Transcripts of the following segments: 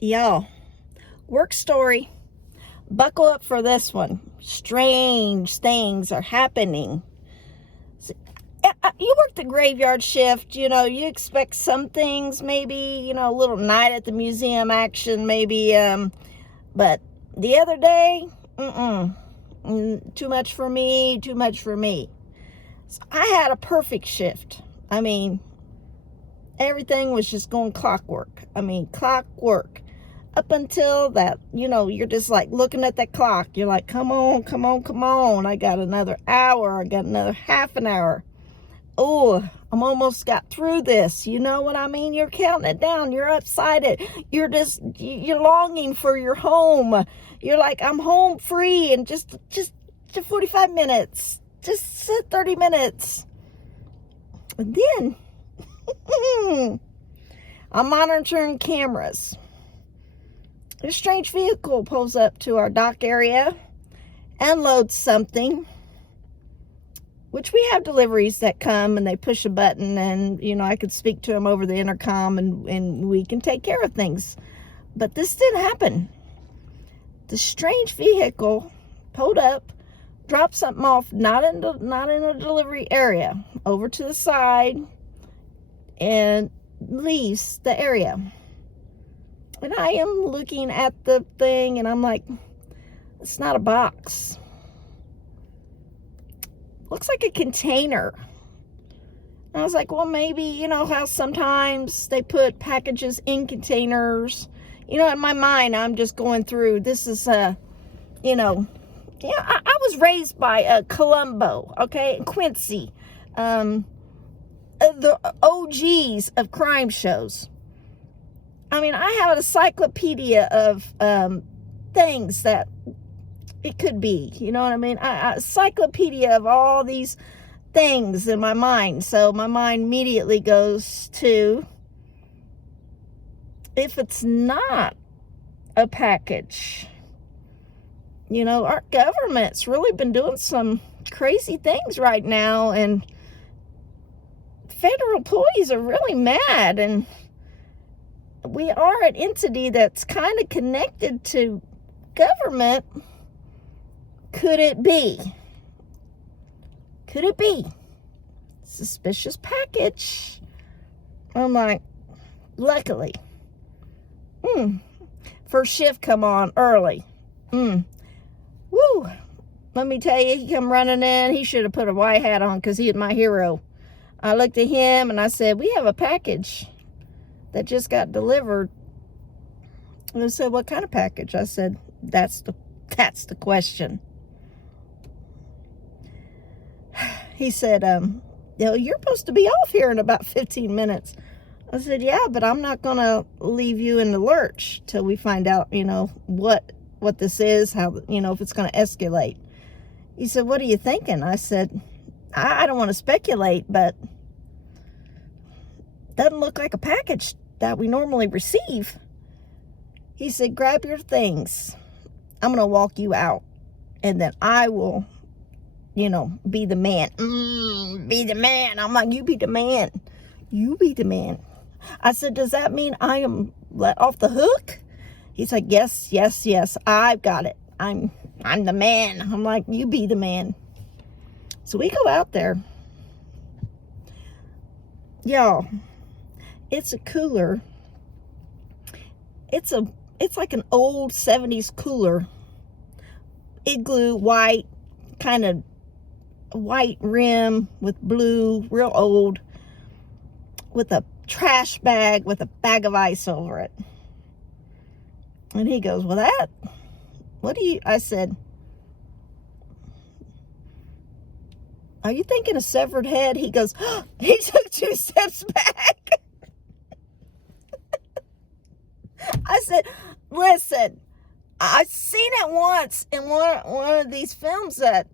Y'all, work story. Buckle up for this one. Strange things are happening. You work the graveyard shift, you expect some things, maybe, a little night at the museum action, maybe, but the other day, too much for me, too much for me. So I had a perfect shift. I mean, everything was just going clockwork. Clockwork. Up until that, you're just like looking at that clock. You're like, come on, come on, come on. I got another hour. I got another half an hour. Oh, I'm almost got through this. You know what I mean? You're counting it down. You're excited. You're longing for your home. You're like, I'm home free in just 45 minutes, just 30 minutes. And then I'm monitoring cameras. A strange vehicle pulls up to our dock area and loads something, which we have deliveries that come and they push a button and, I could speak to them over the intercom and we can take care of things. But this didn't happen. The strange vehicle pulled up, dropped something off, not in a delivery area, over to the side and leaves the area. And I am looking at the thing and I'm like, it's not a box. Looks like a container. And I was like, well, maybe, how sometimes they put packages in containers. In my mind, I'm just going through, this is, I was raised by Columbo, okay, Quincy, the OGs of crime shows. I have an encyclopedia of things that it could be, you know what I mean? A encyclopedia of all these things in my mind. So my mind immediately goes to, if it's not a package, our government's really been doing some crazy things right now, and federal employees are really mad, and we are an entity that's kind of connected to government. Could it be? Could it be? Suspicious package. I'm like, luckily. First shift come on early. Woo. Let me tell you, he come running in. He should have put a white hat on because he is my hero. I looked at him and I said, we have a package that just got delivered. And they said, what kind of package? I said, that's the question. He said, you're supposed to be off here in about 15 minutes. I said, yeah, but I'm not going to leave you in the lurch till we find out, what this is, how, if it's going to escalate. He said, what are you thinking? I said, I don't want to speculate, but doesn't look like a package that we normally receive. He said, grab your things. I'm going to walk you out. And then I will, be the man. Be the man. I'm like, you be the man. You be the man. I said, does that mean I am let off the hook? He's like, yes, yes, yes. I've got it. I'm the man. I'm like, you be the man. So we go out there. Y'all, it's a cooler. It's like an old 70s cooler. Igloo, white, kind of white rim with blue, real old, with a trash bag with a bag of ice over it. And he goes, well, I said, are you thinking a severed head? He goes, oh, he took 2 steps back. I said, listen, I've seen it once in one of these films that,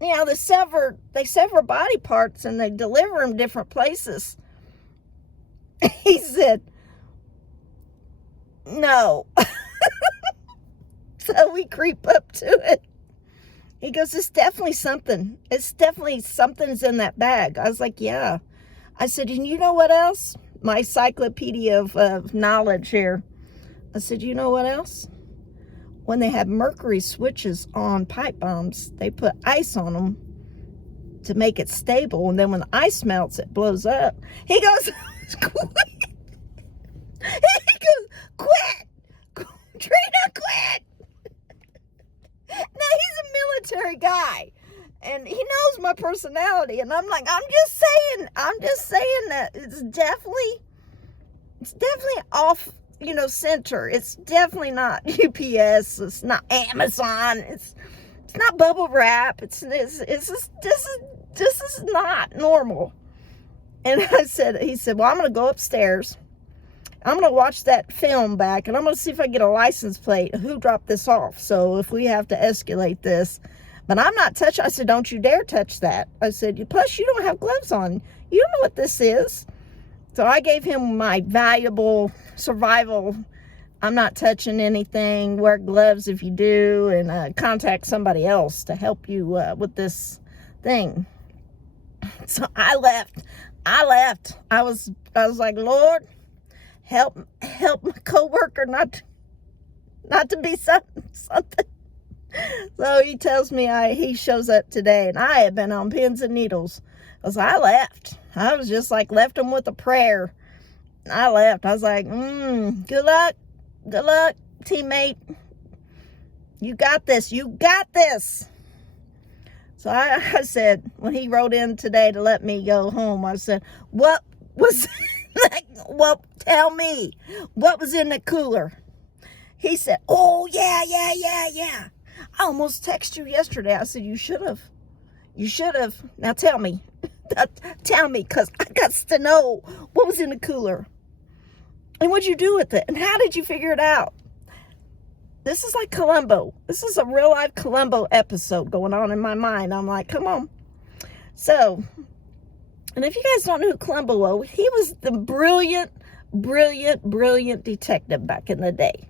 they sever body parts and they deliver them different places. He said, no. So we creep up to it. He goes, it's definitely something. It's definitely something's in that bag. I was like, yeah. I said, and you know what else? My encyclopedia of knowledge here. I said, you know what else? When they have mercury switches on pipe bombs, they put ice on them to make it stable. And then when the ice melts, it blows up. He goes, quit. He goes, quit. Trina, quit. Now, he's a military guy. And he knows my personality. And I'm like, I'm just saying that it's definitely off, center. It's definitely not UPS. It's not Amazon. It's not bubble wrap. This is not normal. And he said, well, I'm going to go upstairs. I'm going to watch that film back, and I'm going to see if I get a license plate. Who dropped this off? So if we have to escalate this. But I'm not touching. I said, don't you dare touch that. I said, plus you don't have gloves on. You don't know what this is. So I gave him my valuable survival. I'm not touching anything. Wear gloves if you do, and contact somebody else to help you with this thing. So I left. I was like, Lord, help my coworker not to be something. So he tells me he shows up today, and I have been on pins and needles. Because I left. I was just like, left him with a prayer. I left. I was like, good luck, teammate. You got this. So I said, when he wrote in today to let me go home, I said, what was, tell me, what was in the cooler? He said, oh, yeah. I almost texted you yesterday. I said, you should have. Now tell me. Tell me, because I got to know what was in the cooler. And what'd you do with it? And how did you figure it out? This is like Columbo. This is a real life Columbo episode going on in my mind. I'm like, come on. So, and if you guys don't know who Columbo was, he was the brilliant detective back in the day.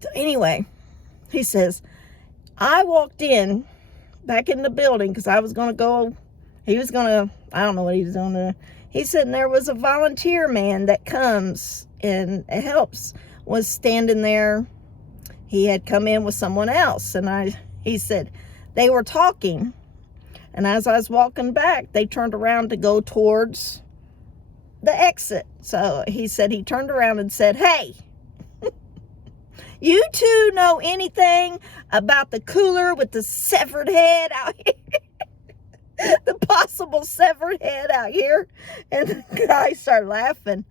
So anyway, he says, I walked in back in the building because I was going to go. I don't know what he was going to. He said, and there was a volunteer man that comes and helps, was standing there. He had come in with someone else. And he said, they were talking. And as I was walking back, they turned around to go towards the exit. So he said, he turned around and said, hey, you two know anything about the cooler with the severed head out here? The possible severed head out here? And the guy started laughing.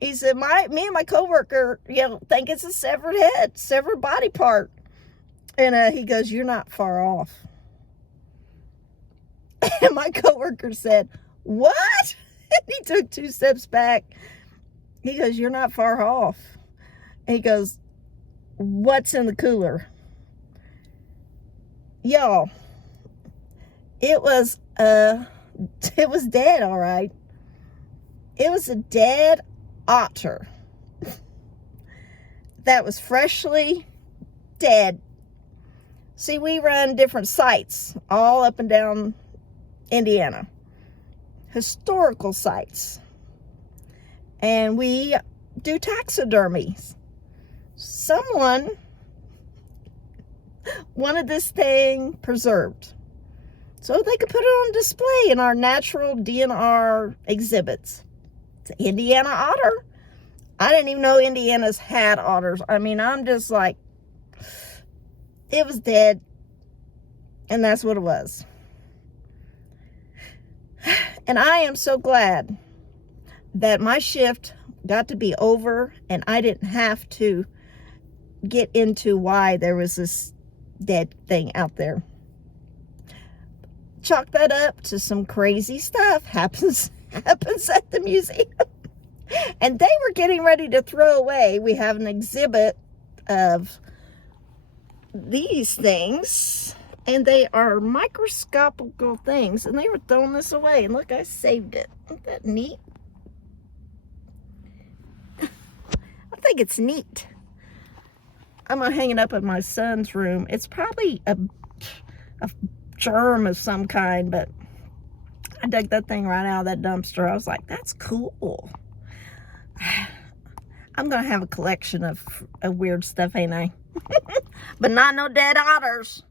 He said, me and my coworker, think it's a severed head, severed body part. And he goes, you're not far off. And my coworker said, what? And he took 2 steps back. He goes, you're not far off. And he goes, what's in the cooler? Y'all, it was dead, all right. It was a dead otter that was freshly dead. See, we run different sites all up and down Indiana, historical sites, and we do taxidermy. Someone wanted this thing preserved so they could put it on display in our natural DNR exhibits. It's an Indiana otter. I didn't even know Indiana's had otters. I mean, I'm just like, it was dead, and that's what it was. And I am so glad that my shift got to be over and I didn't have to get into why there was this dead thing out there. Chalk that up to some crazy stuff happens at the museum. And they were getting ready to throw away. We have an exhibit of these things, and they are microscopical things, and they were throwing this away. And look, I saved it. Isn't that neat? I think it's neat. I'm gonna hang it up in my son's room. It's probably a germ of some kind, but I dug that thing right out of that dumpster. I was like, that's cool. I'm going to have a collection of weird stuff, ain't I? But not no dead otters.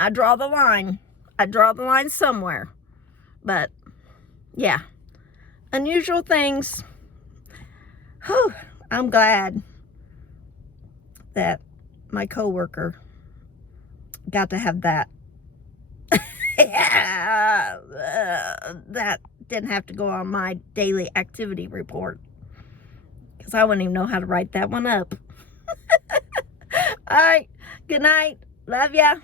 I draw the line. I draw the line somewhere. But, yeah. Unusual things. Whew, I'm glad that my coworker got to have that. Yeah, that didn't have to go on my daily activity report, because I wouldn't even know how to write that one up. All right, good night. Love ya.